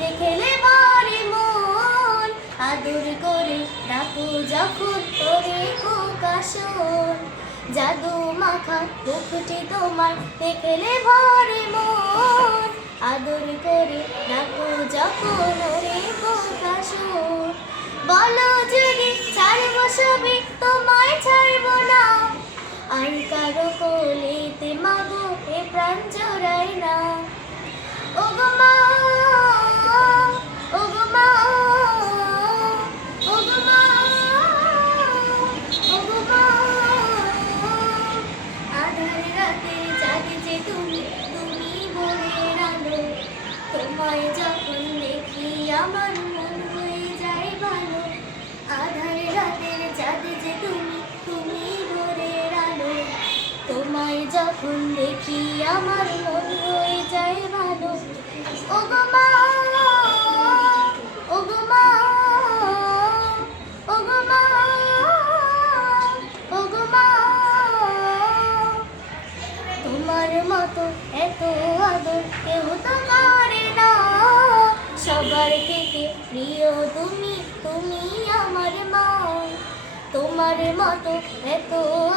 দেখলে বারে মন আদর করে ডাকো যখন তোরে প্রকাশন জাদু মাখা মুখটি তোমার দেখলে ভরে মন আদর করে ডাকো যখন ওরে প্রকাশন বলো যদি ছাড়বো সবই তোমায় ছাড়বো না আর কারো কোলেতে মাগো এ প্রাণ জোড়াই না ওগো মা ওগো মা ওগো মা ওগো মা আধার রাতে জাগে যে তুমি তুমি ভোরের আলো তোমায় যখন দেখি আমার মন হয়ে যায় ভালো আধার রাতের জাগে যে তুমি তুমি ভোরের আলো তোমায় যখন দেখি আমার মন হয়ে যায় ভালো ওগো মা ওগো মা ওগো মা ওগো মা তোমার মতো এত আদর কেউ তো করে না সবার থেকে প্রিয় তুমি তুমি আমার মা তোমার মতো এত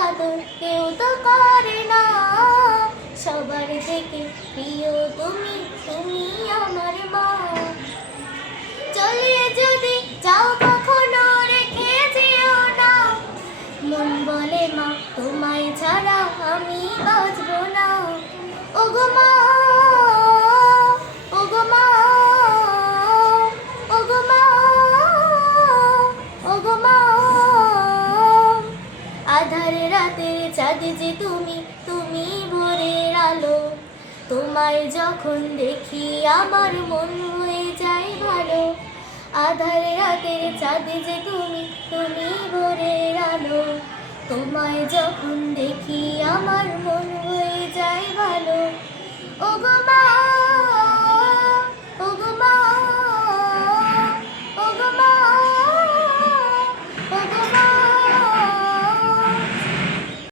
আদর কেউ তো করে না সবার থেকে প্রিয় তুমি তুমি আমার মা চলে যদি যাও কখনো রেখে যেও না মন বলে মা তোমায় ছাড়া আমি বাঁচবো না ওগো মা ওগো মা ওগো মা ওগো মা আধার রাতের চাঁদ যে তুমি তুমি ভোরের আলো তোমায় যখন দেখি আমার মন হয়ে যায় ভালো আধার রাতের চাঁদ যে তুমি তুমি ভোরের আলো তোমায় যখন দেখি আমার মন হয়ে যায় ভালো ওগো মা